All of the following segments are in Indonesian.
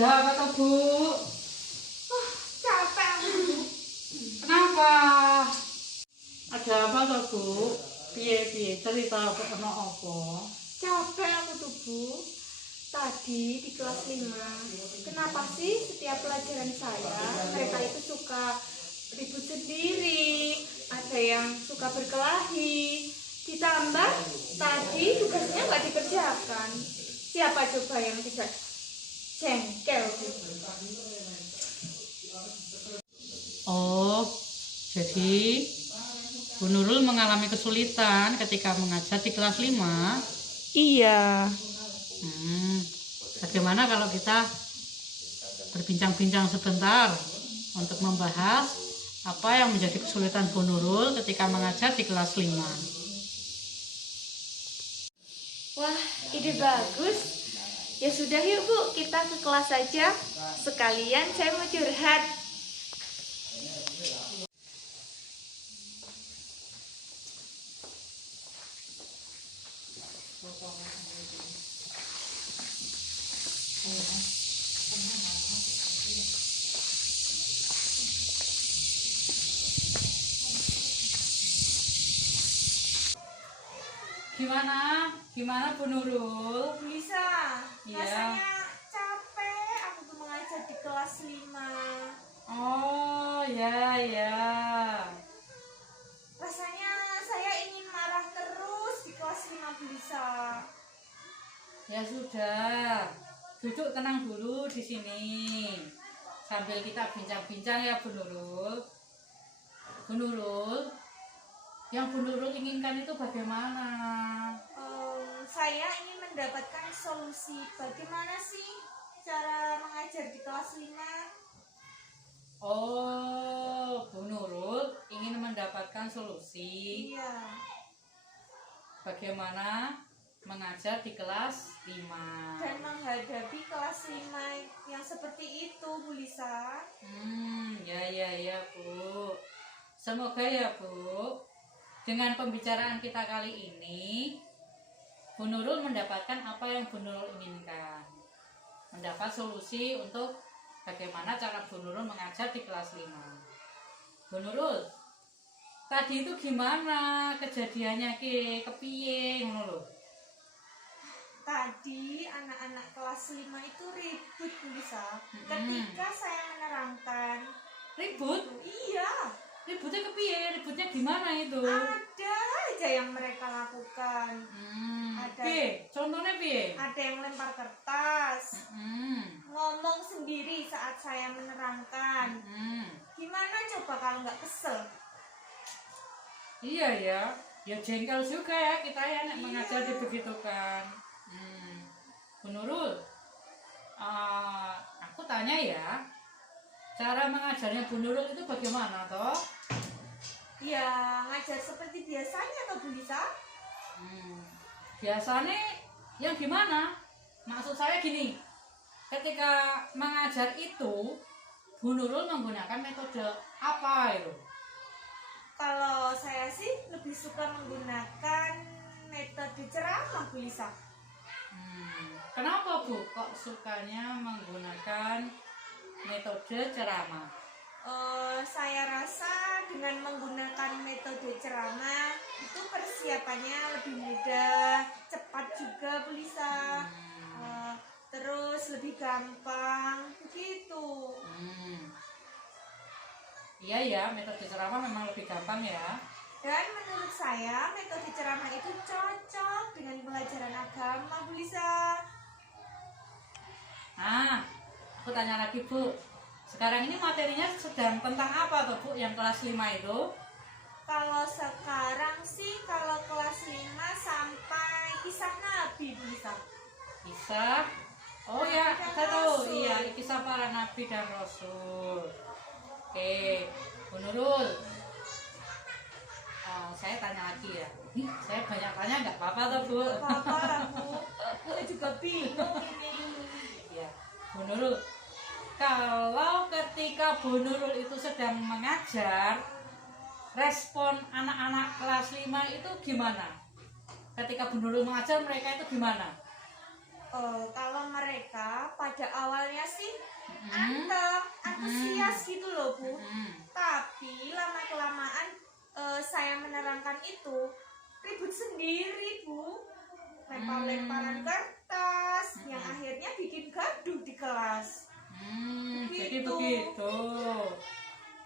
Ada apa toh, Bu? Capek aku, Bu. Kenapa? Ada apa toh, Bu? Piye cerita ono apa? Capek aku tuh, Bu. Tadi di kelas 5, kenapa sih setiap pelajaran saya mereka itu suka ribut sendiri, ada yang suka berkelahi, ditambah tadi tugasnya nggak dikerjakan. Siapa coba yang tidak jengkel, Bu? Oh, jadi Bu Nurul mengalami kesulitan ketika mengajar di kelas 5. Iya. Bagaimana kalau kita berbincang-bincang sebentar untuk membahas apa yang menjadi kesulitan Bu Nurul ketika mengajar di kelas 5? Wah, ide bagus. Ya sudah yuk, Bu, kita ke kelas saja. Sekalian saya mau curhat. Gimana Bu Nurul? Bisa. Iya. Rasanya capek aku tuh mengajar di kelas 5. Oh, ya. Rasanya saya ingin marah terus di kelas 5, bisa. Ya sudah. Duduk tenang dulu di sini. Sambil kita bincang-bincang ya Bu Nurul. Bu Nurul, yang Bu Nurul inginkan itu bagaimana? Saya ingin mendapatkan solusi. Bagaimana sih cara mengajar di kelas 5? Oh, Bu Nurul ingin mendapatkan solusi Iya. bagaimana mengajar di kelas 5. Dan menghadapi kelas 5 yang seperti itu, Bu Lisa. Ya Bu. Semoga ya Bu, dengan pembicaraan kita kali ini Bu Nurul mendapatkan apa yang Bu Nurul inginkan. Mendapat solusi untuk bagaimana cara Bu Nurul mengajar di kelas 5. Bu Nurul, tadi itu gimana kejadiannya kepiye ngono lho? Tadi anak-anak kelas 5 itu ribut, Bu Lisa. Ketika saya menerangkan. Ribut? Iya. Ributnya kepiye? Ributnya gimana itu? Ada aja yang mereka lakukan. Ada. Contohnya piye? Ada yang lempar kertas. Ngomong sendiri saat saya menerangkan. Gimana coba kalau nggak kesel? Iya ya jengkel juga ya kita ya nek mengajar dibegitukan. Bu Nurul, aku tanya ya, cara mengajarnya Bu Nurul itu bagaimana toh? Ya ngajar seperti biasanya toh, Bu Lisa. Biasanya yang gimana? Maksud saya gini, ketika mengajar itu Bu Nurul menggunakan metode apa itu? Kalau saya sih lebih suka menggunakan metode ceramah, Bu Lisa. Kenapa Bu kok sukanya menggunakan metode ceramah? Saya rasa dengan menggunakan metode ceramah itu persiapannya lebih mudah, cepat juga, Bu Lisa. Terus lebih gampang, begitu. Iya ya, metode ceramah memang lebih gampang ya. Dan menurut saya metode ceramah itu cocok dengan pelajaran agama, Bu Lisa. Aku tanya lagi Bu, sekarang ini materinya sedang tentang apa tuh Bu yang kelas 5 itu? Kalau sekarang sih, kalau kelas 5 sampai kisah Nabi, Bu Lisa. Kisah? Oh ya, kita tahu, iya, kisah para nabi dan rasul. Oke, Bu Nurul, saya tanya lagi ya. Saya banyak tanya nggak apa-apa tuh Bu? Apa lah Bu, saya juga bingung ini. Ya, Bu Nurul, kalau ketika Bu Nurul itu sedang mengajar, respon anak-anak kelas 5 itu gimana? Ketika Bu Nurul mengajar, mereka itu gimana? Kalau mereka pada awalnya sih Mm-mm. antusias gitu loh Bu. Mm-mm. Tapi lama kelamaan saya menerangkan itu ribut sendiri Bu. Lempar-lemparan kertas yang akhirnya bikin gaduh di kelas. Jadi Begitu. begitu.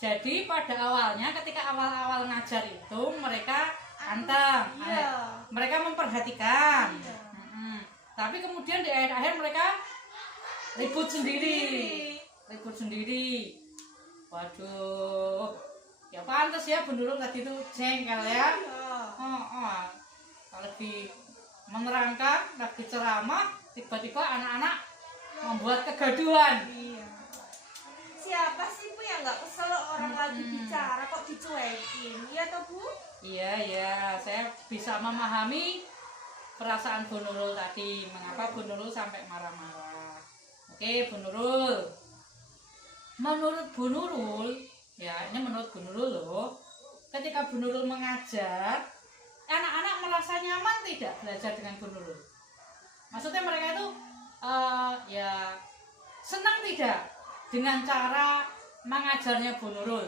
Jadi pada awalnya ketika awal-awal ngajar itu mereka anteng, Iya. mereka memperhatikan. Iya. Tapi kemudian di akhir-akhir mereka ribut sendiri, ribut sendiri. Waduh, ya pantas ya Bu Nurul tadi itu jengkel ya. Iya. Lagi menerangkan, lagi ceramah, tiba-tiba anak-anak membuat kegaduhan. Iya. Siapa sih Bu yang nggak kesel orang lagi bicara kok dicuekin? Iya toh Bu? Iya, saya bisa memahami perasaan Bu Nurul tadi. Mengapa Bu Nurul sampai marah-marah? Oke, Bu Nurul. Menurut Bu Nurul, ya ini menurut Bu Nurul loh, ketika Bu Nurul mengajar, anak-anak merasa nyaman tidak belajar dengan Bu Nurul? Maksudnya mereka itu ya senang tidak dengan cara mengajarnya Bu Nurul?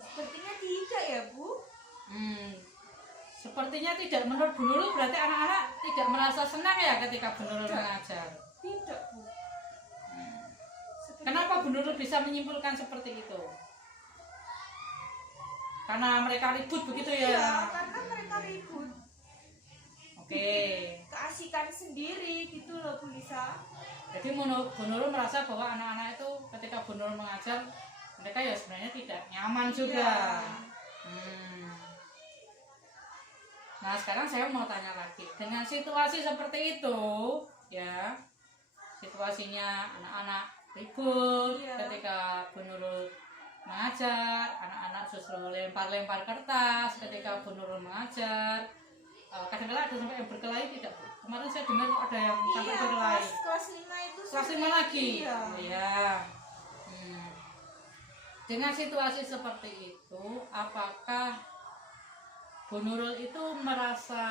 Sepertinya tidak ya Bu. Sepertinya tidak. Menurut Bu Nurul berarti anak-anak tidak merasa senang ya ketika Bu Nurul mengajar. Tidak Bu. Kenapa Bu Nurul bisa menyimpulkan seperti itu? Karena mereka ribut begitu ya? Iya, karena mereka ribut. Oke. Keasikan sendiri gitu loh Bu Lisa. Jadi menurut Bu Nurul merasa bahwa anak-anak itu ketika Bu Nurul mengajar, mereka ya sebenarnya tidak nyaman juga. Iya. Nah sekarang saya mau tanya lagi, dengan situasi seperti itu ya, situasinya anak-anak ribut ketika Bu Nurul mengajar, anak-anak justru lempar-lempar kertas ketika Bu Nurul mengajar. Kadang-kadang ada sampai yang berkelahi tidak Bu? Kemarin saya dengar ada yang sampai berkelahi. Kelas 5 itu Kelas 5 lagi? Iya. Iya. Dengan situasi seperti itu, apakah Bu Nurul itu merasa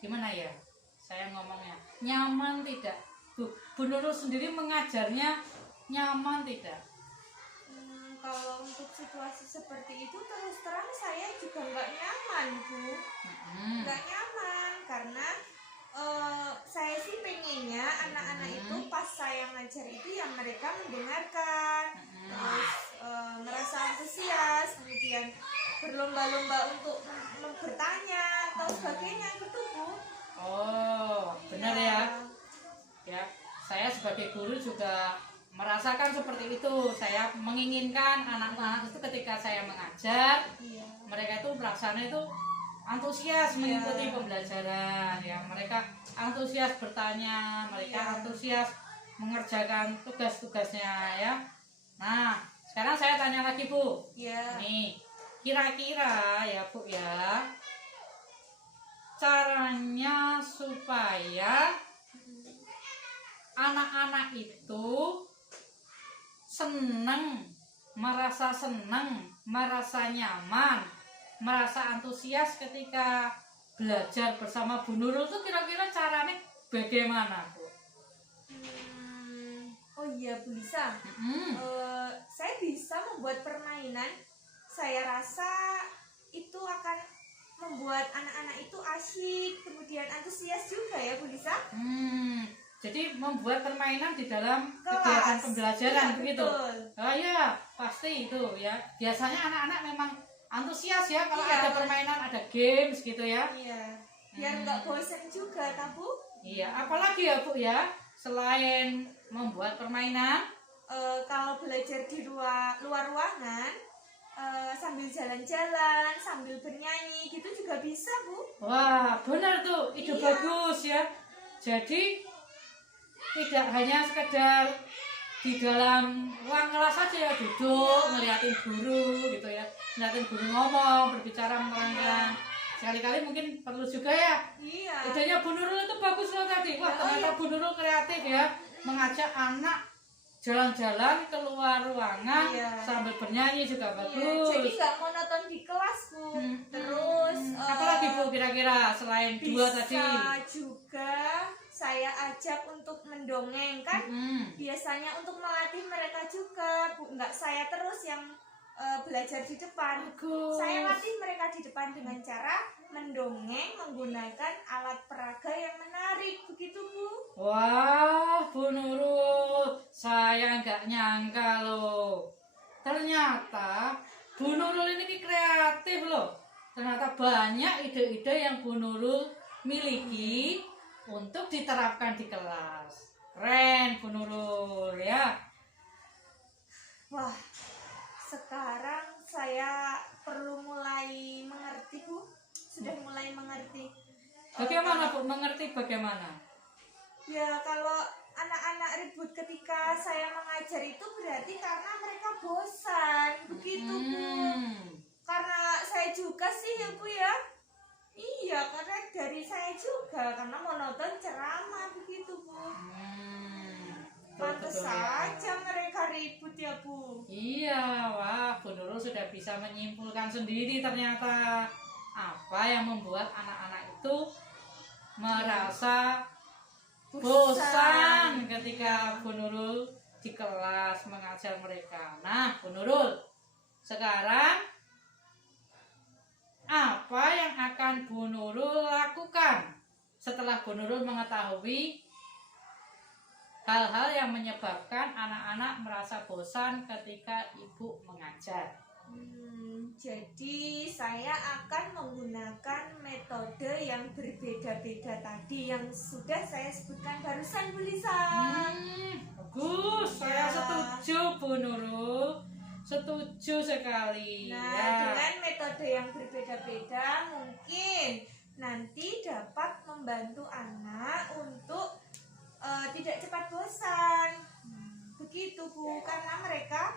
gimana ya? Saya ngomongnya nyaman tidak? Bu Nurul sendiri mengajarnya nyaman tidak? Kalau untuk situasi seperti itu terus terang saya juga nggak nyaman Bu. Nggak nyaman karena saya sih pengennya anak-anak itu pas saya ngajar itu yang mereka mendengarkan, terus merasa antusias, kemudian berlomba-lomba untuk bertanya atau sebagainya gitu Bu. Oh benar ya. Ya saya sebagai guru juga merasakan seperti itu. Saya menginginkan anak-anak itu ketika saya mengajar, mereka itu merasakan itu antusias mengikuti pembelajaran ya, mereka antusias bertanya, mereka antusias mengerjakan tugas-tugasnya ya. Nah sekarang saya tanya lagi Bu, nih kira-kira ya Bu ya, caranya supaya anak-anak itu senang, merasa nyaman, merasa antusias ketika belajar bersama Bu Nurul itu kira-kira caranya bagaimana Bu? Oh iya Bu Lisa, saya bisa membuat permainan. Saya rasa itu akan membuat anak-anak itu asyik, kemudian antusias juga ya Bu Lisa. Jadi membuat permainan di dalam kegiatan pembelajaran begitu. Oh iya, pasti itu ya. Biasanya anak-anak memang antusias ya kalau ada permainan, ada games gitu ya. Iya. Biar nggak bosan juga, tak Bu? Iya, apalagi ya Bu ya, selain membuat permainan, kalau belajar di luar ruangan, sambil jalan-jalan, sambil bernyanyi gitu juga bisa Bu. Wah benar tuh, ide bagus ya. Jadi tidak hanya sekedar di dalam ruang kelas saja ya, duduk ngeliatin guru gitu ya, ngeliatin guru ngomong, berbicara, menerangkan. Sekali-kali mungkin perlu juga ya. Idenya Bu Nurul itu bagus loh tadi. Wah ternyata Bu Nurul kreatif ya, mengajak anak jalan-jalan keluar ruangan Iya. sambil bernyanyi juga Iya, bagus. jadi nggak monoton di kelas Bu. Terus apalagi Bu kira-kira selain dua tadi? bisa juga saya ajak untuk mendongeng kan. Biasanya untuk melatih mereka juga Bu, nggak saya terus yang belajar di depan. Bagus. Saya latih mereka di depan dengan cara mendongeng menggunakan alat peraga yang menarik, begitu Bu. Wah, Bu Nurul, saya nggak nyangka loh. Ternyata Bu Nurul ini kreatif loh. Ternyata banyak ide-ide yang Bu Nurul miliki untuk diterapkan di kelas. Keren Bu Nurul ya. Wah, sekarang saya perlu mulai mengerti Bu. Sudah mulai mengerti. Bagaimana Bu? Mengerti bagaimana? Ya, kalau anak-anak ribut ketika saya mengajar itu berarti karena mereka bosan, begitu Bu. Karena saya juga sih ya Bu ya. Iya, karena dari saya juga karena monoton ceramah, begitu Bu. Pantes saja mereka ribut ya Bu. Iya, wah Bu Nurul sudah bisa menyimpulkan sendiri ternyata apa yang membuat anak-anak itu merasa bosan ketika Bu Nurul di kelas mengajar mereka. Nah, Bu Nurul, sekarang apa yang akan Bu Nurul lakukan setelah Bu Nurul mengetahui hal-hal yang menyebabkan anak-anak merasa bosan ketika ibu mengajar? Jadi saya akan menggunakan metode yang berbeda-beda tadi yang sudah saya sebutkan barusan Bu Lisa. Bagus, saya setuju Bu Nurul, setuju sekali. Nah, dengan metode yang berbeda-beda mungkin nanti dapat membantu anak untuk tidak cepat bosan. Begitu Bu, karena mereka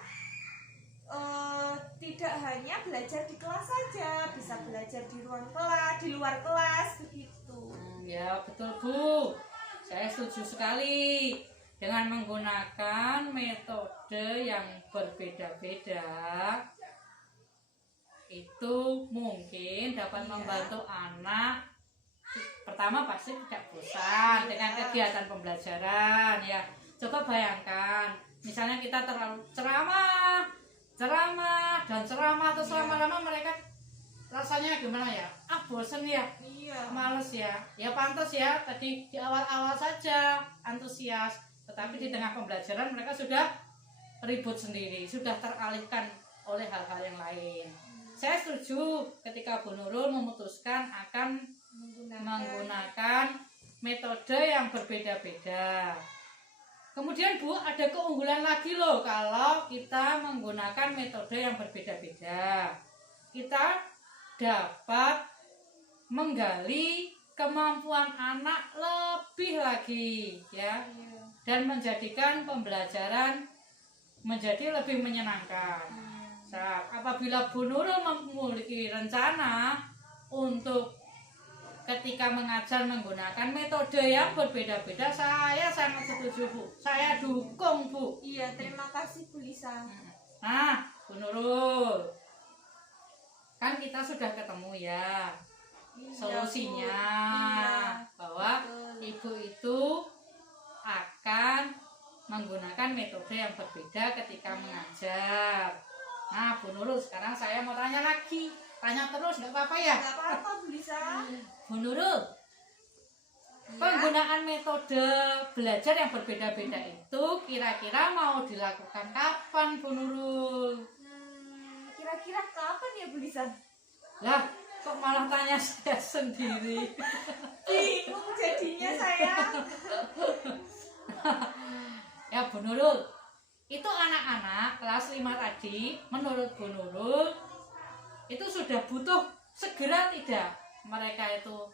tidak hanya belajar di kelas saja, bisa belajar di ruang kelas, di luar kelas, begitu. Ya betul Bu, saya setuju sekali. Dengan menggunakan metode yang berbeda-beda, itu mungkin dapat membantu anak. Pertama pasti tidak bosan dengan kegiatan pembelajaran ya. Coba bayangkan, misalnya kita terlalu ceramah terus lama-lama mereka rasanya gimana ya? Bosen ya, males ya. Ya pantas ya, tadi di awal-awal saja antusias, tetapi di tengah pembelajaran mereka sudah ribut sendiri, sudah teralihkan oleh hal-hal yang lain. Saya setuju ketika Bu Nurul memutuskan akan menggunakan metode yang berbeda-beda. Kemudian Bu, ada keunggulan lagi loh kalau kita menggunakan metode yang berbeda-beda. Kita dapat menggali kemampuan anak lebih lagi ya, dan menjadikan pembelajaran menjadi lebih menyenangkan. Apabila Bu Nurul memiliki rencana untuk ketika mengajar menggunakan metode yang berbeda-beda, saya sangat setuju Bu, saya dukung Bu. Iya, terima kasih Bu Lisa. Nah Bu Nurul, kan kita sudah ketemu ya solusinya, bahwa ibu itu akan menggunakan metode yang berbeda ketika mengajar. Nah Bu Nurul, sekarang saya mau tanya lagi, tanya terus nggak apa-apa ya? Nggak apa-apa Bu Lisa. Bu Nurul, penggunaan metode belajar yang berbeda-beda itu kira-kira mau dilakukan kapan Bu Nurul? Kira-kira kapan ya Bu Lisa? Lah, kok malah tanya saya sendiri? Bingung jadinya saya. Ya Bu Nurul, itu anak-anak kelas 5 tadi menurut Bu Nurul itu sudah butuh segera tidak mereka itu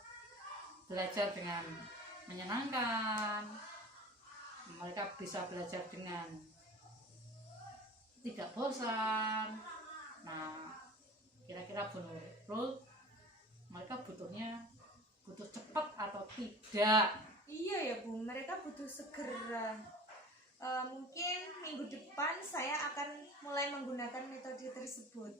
belajar dengan menyenangkan, mereka bisa belajar dengan tidak bosan. Nah, kira-kira Bu Nurul, mereka butuh cepat atau tidak? Iya ya Bu, mereka butuh segera. Mungkin minggu depan saya akan mulai menggunakan metode tersebut.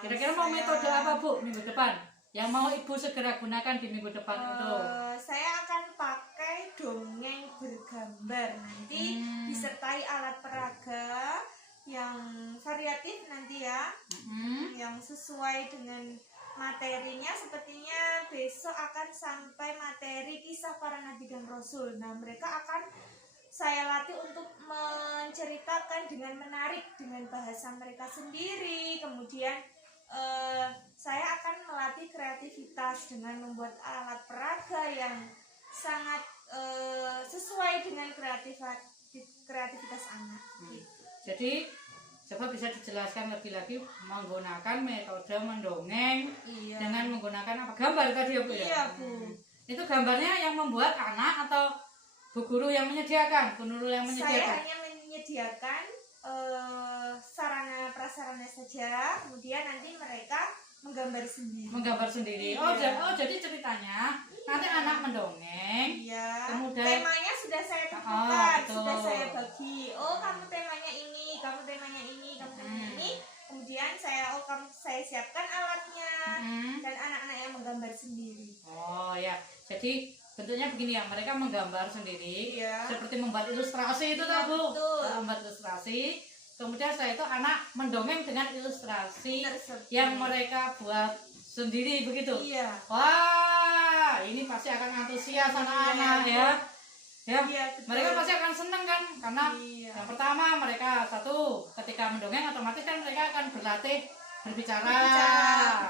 Kira-kira mau metode apa Bu minggu depan? Yang mau Ibu segera gunakan di minggu depan itu? Saya akan pakai dongeng bergambar nanti disertai alat peraga yang variatif nanti ya, yang sesuai dengan materinya. Sepertinya besok akan sampai materi kisah para nabi dan rasul. Nah, mereka akan saya latih untuk menceritakan dengan menarik dengan bahasa mereka sendiri. Kemudian saya akan melatih kreativitas dengan membuat alat peraga yang sangat sesuai dengan kreativitas anak. Jadi coba bisa dijelaskan lebih lagi menggunakan metode mendongeng dengan menggunakan apa, gambar tadi ya Bu ya? Iya Bu. Itu gambarnya yang membuat anak atau Bu Guru yang menyediakan, Bu Nurul yang menyediakan? Saya hanya menyediakan sarana prasarana saja, kemudian nanti mereka menggambar sendiri. Menggambar sendiri. Iya. Jadi ceritanya nanti anak mendongeng. Iya. Kemudian temanya sudah saya tentukan, betul. sudah saya bagi. Kamu temanya ini, kamu temanya ini, kamu temanya ini. Kemudian saya siapkan alatnya dan anak-anak yang menggambar sendiri. Oh ya, jadi bentuknya begini ya, mereka menggambar sendiri, seperti membuat ilustrasi itu kan Bu? Membuat ilustrasi. Kemudian saya itu anak mendongeng dengan ilustrasi yang mereka buat sendiri begitu. Iya. Wah, ini pasti akan antusias anak-anak ya. Iya, mereka pasti akan senang kan, karena yang pertama mereka satu ketika mendongeng otomatis kan mereka akan berlatih berbicara.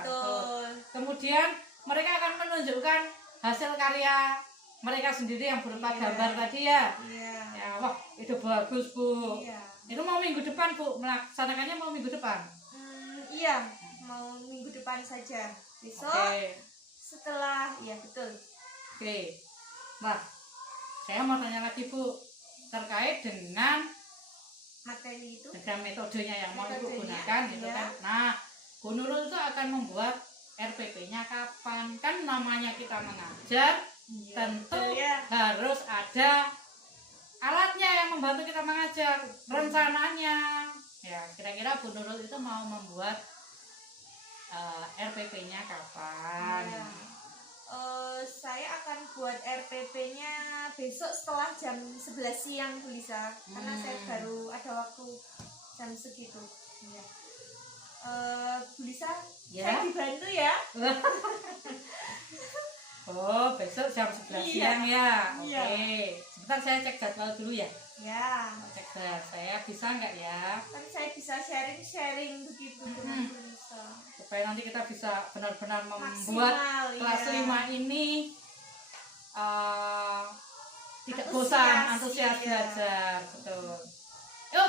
Betul. Kemudian mereka akan menunjukkan hasil karya mereka sendiri yang berupa gambar tadi ya. Ya, wah itu bagus Bu. Itu mau minggu depan Bu, melaksanakannya mau minggu depan? Iya, mau minggu depan saja. Besok setelah, ya betul. Nah, saya mau tanya lagi Bu, terkait dengan materi itu, dengan metodenya yang mau Ibu gunakan gitu kan. Nah, Bu Nurul itu akan membuat RPP-nya kapan? Kan namanya kita mengajar, tentu harus ada alatnya yang membantu kita mengajar, rencananya. Ya, kira-kira Bu Nurul itu mau membuat RPP-nya kapan? Saya akan buat RPP-nya besok setelah jam 11 siang Bu Lisa, karena saya baru ada waktu jam segitu. Bu Lisa, saya dibantu ya. Oh, besok jam 11 siang ya. Oke. Sebentar saya cek jadwal dulu ya. Cek jadwal. Saya bisa nggak ya? Kan saya bisa sharing begitu dengan Bu Lisa. Supaya nanti kita bisa benar-benar membuat kelas 5 ini tidak bosan, antusias belajar. Betul.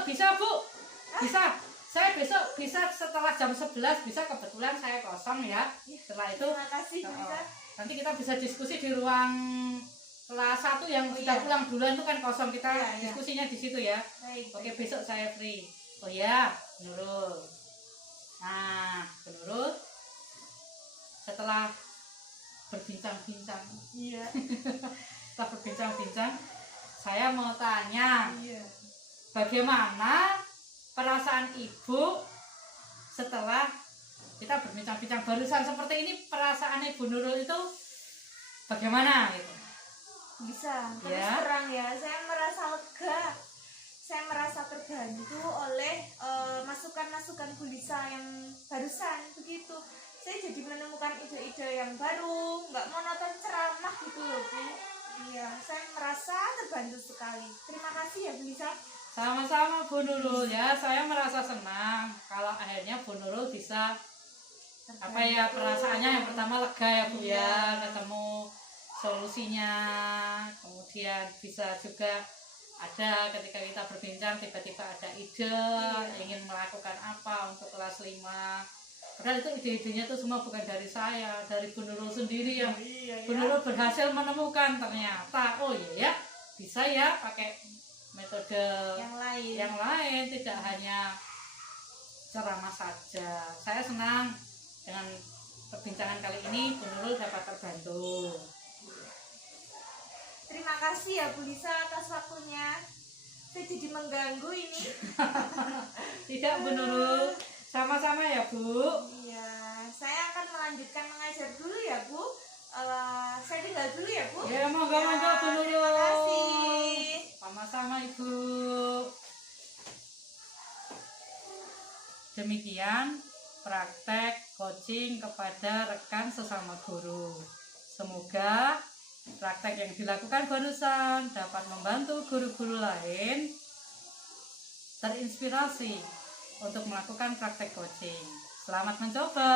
Bisa Bu. Bisa. Saya besok bisa setelah jam 11, bisa, kebetulan saya kosong ya. Setelah itu terima kasih Bu Lisa. Nanti kita bisa diskusi di ruang kelas 1 yang sudah pulang duluan itu kan kosong, kita diskusinya di situ ya. Oke, besok saya free. Oh ya, Nurul. Nah, Nurul, setelah berbincang-bincang, setelah berbincang-bincang, saya mau tanya, bagaimana perasaan Ibu setelah kita berbincang-bincang barusan seperti ini? Perasaan Ibu Nurul itu bagaimana gitu? Bisa terus terang ya, saya merasa lega, saya merasa terbantu oleh masukan-masukan Bu Lisa yang barusan begitu. Saya jadi menemukan ide-ide yang baru, nggak monoton ceramah gitu loh Bu. Iya, saya merasa terbantu sekali. Terima kasih ya Bu Lisa. Sama-sama Bu Nurul ya, saya merasa senang kalau akhirnya Bu Nurul bisa perasaannya yang pertama lega ya Bu ya, ketemu solusinya, kemudian bisa juga ada ketika kita berbincang tiba-tiba ada ide ingin melakukan apa untuk kelas 5. Padahal itu ide-idenya itu semua bukan dari saya, dari Bu Nurul sendiri yang Bu Nurul berhasil menemukan ternyata bisa ya pakai metode yang lain, tidak hanya ceramah saja. Saya senang dengan perbincangan kali ini Bu Nurul dapat terbantu. Terima kasih ya Bu Lisa atas waktunya. Saya jadi mengganggu ini. Tidak Bu Nurul, sama-sama ya Bu. Iya, saya akan melanjutkan mengajar dulu ya Bu. Saya tinggal dulu ya Bu. Ya monggo-monggo Bu Nurul. Terima kasih. Sama-sama Ibu. Demikian praktek coaching kepada rekan sesama guru. Semoga praktek yang dilakukan barusan dapat membantu guru-guru lain terinspirasi untuk melakukan praktek coaching. Selamat mencoba.